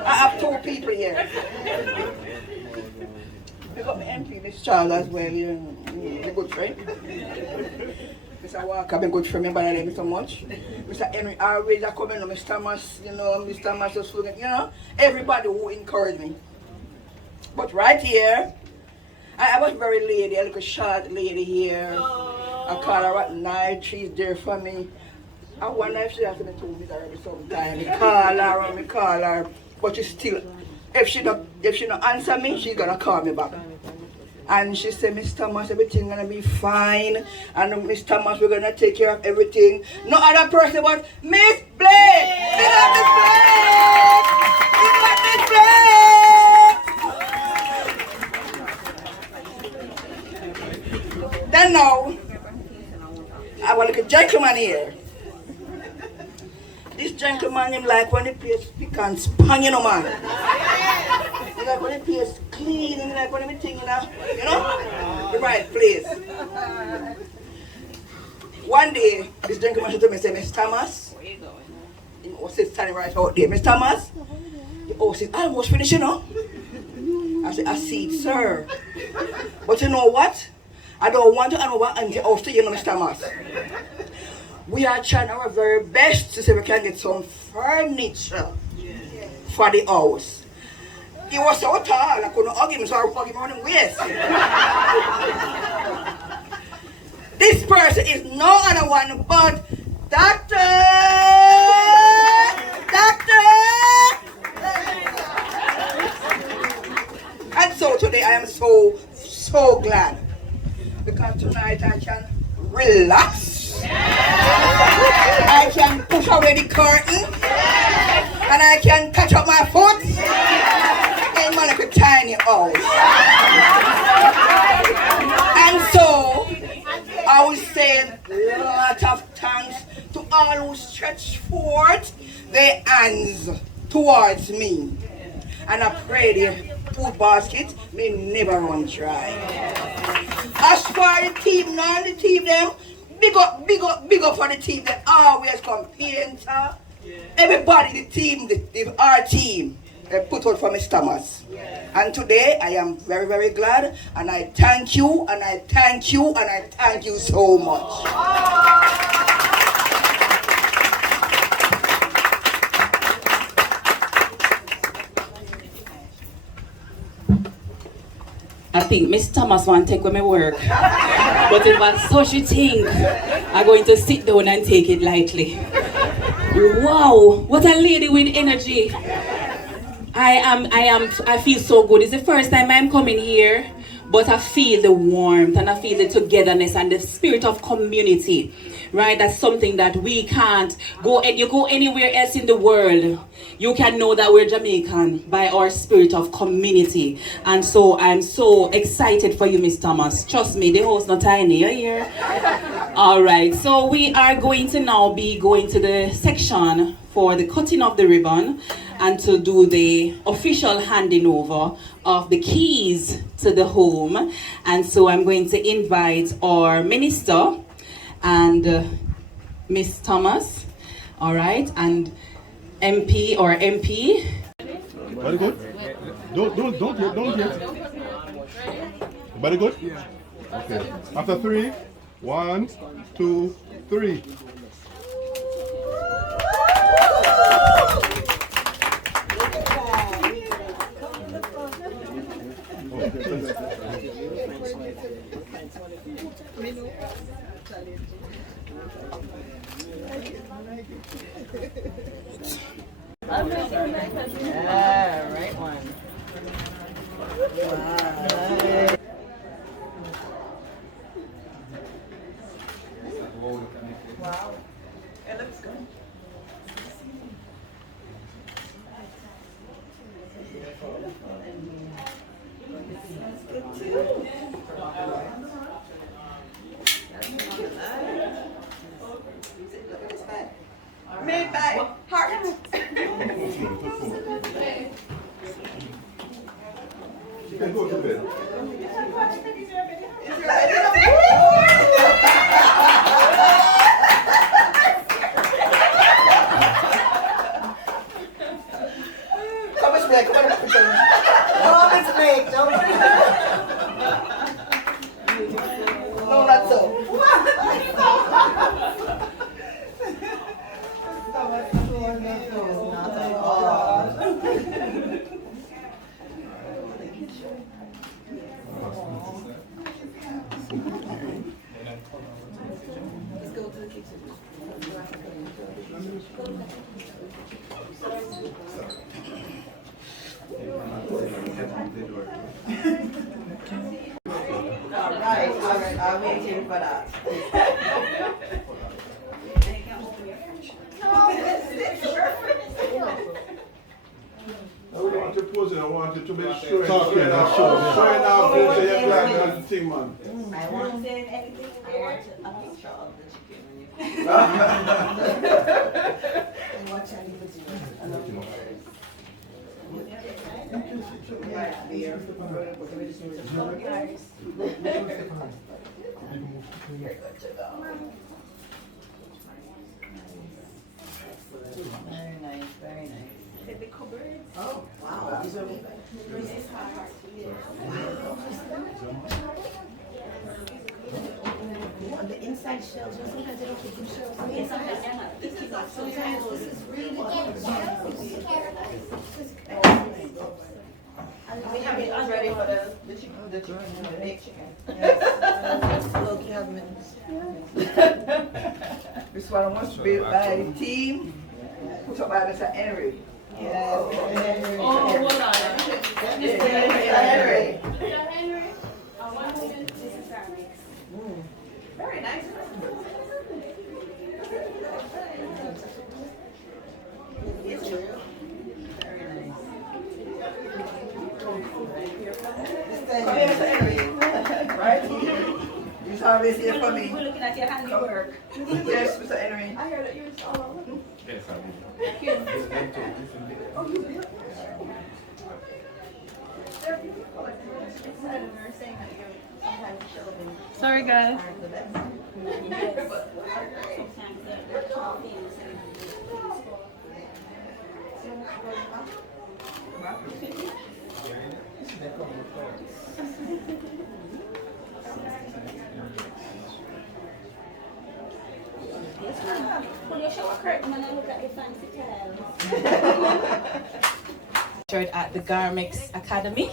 I have two people here. We got my MP, Miss Charles as well, you know, a good friend. Mr. Walker, been good friend, but I love him so much. Mr. Henry always are coming, Mr. Thomas, you know, Mr. Thomas was looking, you know, everybody who encouraged me. But right here, I was very lady, a little short lady here. I call her at night, she's there for me. I wonder if she has to be told me that every sometime. I call her, but she still, if she don't answer me, she's gonna call me back. And she said, Miss Thomas, everything gonna be fine. And Miss Thomas, we're gonna take care of everything. No other person but Miss Blake! Big up Miss Blake! Big up Miss Blake! Then now, I want a gentleman here. This gentleman, him like when the place pick and span, you know, man. He like when the place clean, and like when everything, you know, the right place. One day, this gentleman said to me, say, Miss Thomas, where you going? He was standing right out there. Miss Thomas, the house is almost finished, you know. I said, I see it, sir. But you know what? I don't want to hand over until house to you, know, Miss Thomas. We are trying our very best to see if we can get some furniture for the house. He was so tall, I couldn't hug him, so I hug him on his waist. This person is no other one but Doctor! And so today I am so glad. Because tonight I can relax. I can push away the curtain. And I can touch up my foot. And man, like a tiny house. And so, I will say a lot of thanks to all who stretch forth their hands towards me. And I pray the food basket may never run dry. As for the team now, the team them, big up for the team that always come painter. Everybody, the team, our team, they put out for Miss Thomas. And today I am very, very glad, and I thank you, and I thank you, and I thank you so much. I think Miss Thomas want to take away my work. But if that's such a thing, I'm going to sit down and take it lightly. Wow, what a lady with energy. I feel so good. It's the first time I'm coming here, but I feel the warmth and I feel the togetherness and the spirit of community. Right, that's something that we can't go. You go anywhere else in the world, you can know that we're Jamaican by our spirit of community. And so I'm so excited for you, Miss Thomas. Trust me, the house not tiny. You're here. All right, so we are going to now be going to the section for the cutting of the ribbon and to do the official handing over of the keys to the home. And so I'm going to invite our minister and Miss Thomas, all right, and MP or MP. Very good. Don't yet. Very good. Okay. After 3, 1, 2, 3. Yeah, right one. Wow. It looks good. Made by Heart No, not so. All right, I'm waiting for that. I don't want to pose it, I want it to be showing off the thing, man. I want anything. I want a picture of the chicken. Watch out, you do. Very nice, very nice. Oh, wow. These are on the inside shells, you know, sometimes they don't keep them shells on the inside. Sometimes this is really We have it ready for the chicken, the baked chicken. little cabinets. This one was built by the team, put up by Mr. Henry. Yes. Oh, hold on. Mr. Henry. Very nice. It's real. Very nice. Come here, Mr. Henry. Right here. He's always here for me. We're looking at your handiwork. Yes, Mr. Henry. I heard that you saw. Sorry, guys. Pull your shower curtain and I look at your fancy tail. At the Garmix Academy.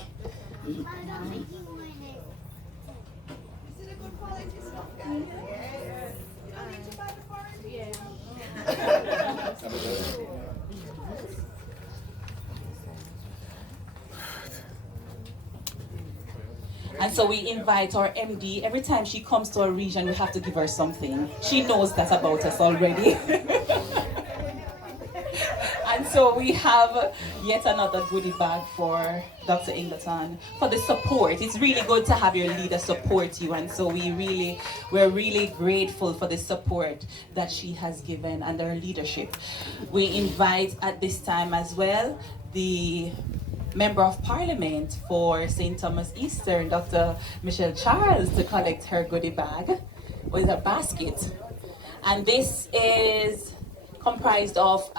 And so we invite our MD. Every time she comes to our region, we have to give her something. She knows that about us already. And so we have yet another goodie bag for Dr. Ingleton for the support. It's really good to have your leader support you, and so we're really grateful for the support that she has given and her leadership. We invite at this time as well the Member of Parliament for St. Thomas Eastern, Dr. Michelle Charles, to collect her goodie bag with a basket. And this is comprised of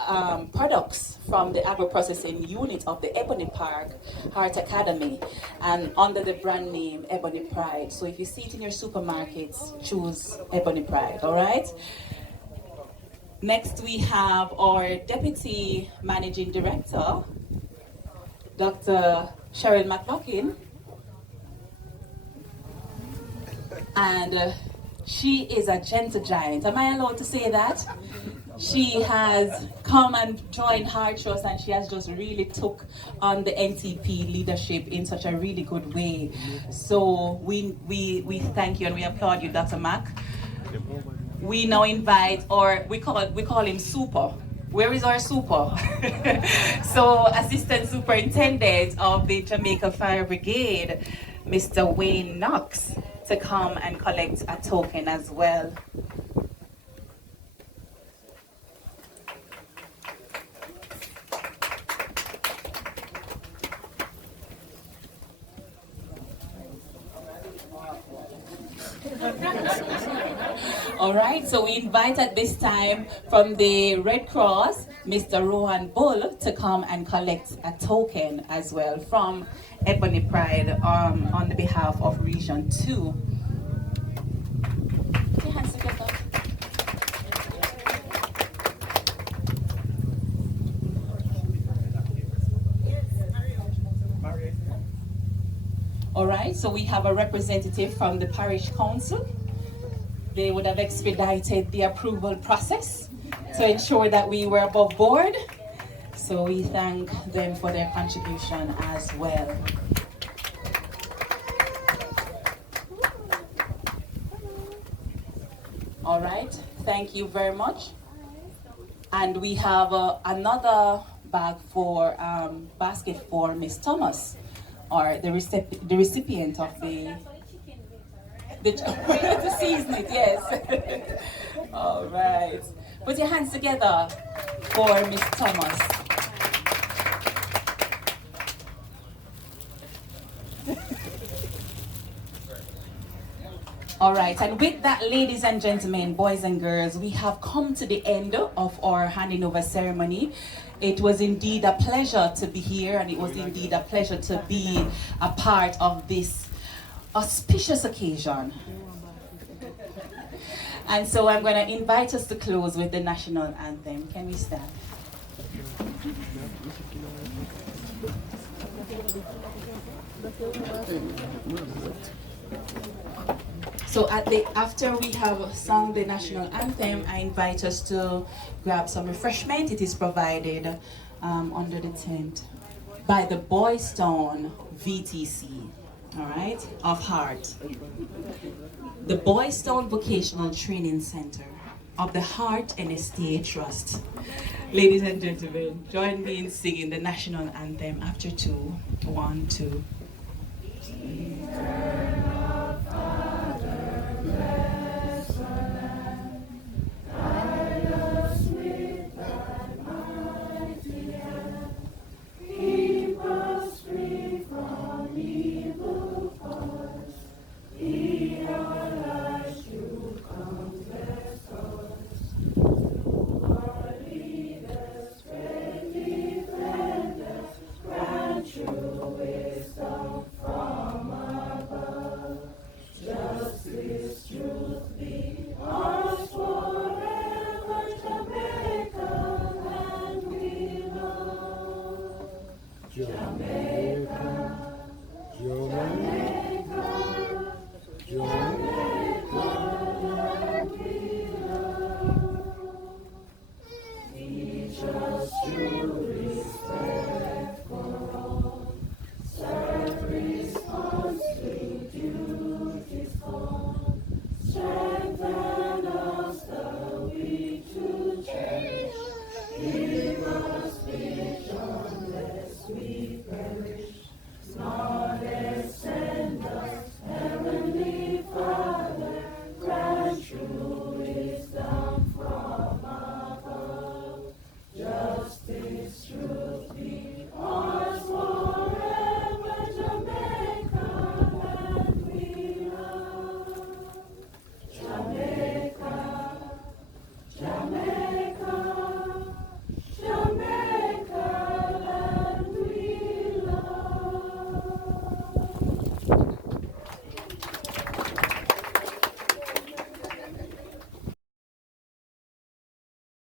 products from the agro-processing unit of the Ebony Park Heart Academy, and under the brand name Ebony Pride. So if you see it in your supermarkets, choose Ebony Pride, all right? Next we have our Deputy Managing Director, Dr. Cheryl McLaughlin, and she is a gentle giant. Am I allowed to say that? She has come and joined Heart Trust, and she has just really took on the NTP leadership in such a really good way. So we thank you and we applaud you, Dr. Mac. We now invite, or we call him Super. Where is our Super? So Assistant Superintendent of the Jamaica Fire Brigade, Mr. Wayne Knox, to come and collect a token as well. All right, so we invite at this time from the Red Cross, Mr. Rohan Bull, to come and collect a token as well from Ebony Pride on the behalf of Region 2. So we have a representative from the parish council. They would have expedited the approval process to ensure that we were above board. So we thank them for their contribution as well. All right, thank you very much. And we have another bag for basket for Miss Thomas, or the recipient of the to season it, yes. All right, put your hands together for Miss Thomas. All right, and with that, ladies and gentlemen, boys and girls, we have come to the end of our handing over ceremony. It was indeed a pleasure to be here, and it was indeed a pleasure to be a part of this auspicious occasion. And so I'm going to invite us to close with the national anthem. Can we stand? So after we have sung the national anthem, I invite us to grab some refreshment. It is provided under the tent by the Boys Town VTC, all right, of Heart. The Boys Town Vocational Training Center of the Heart NSTA Trust. Ladies and gentlemen, join me in singing the national anthem after 2, 1, 2.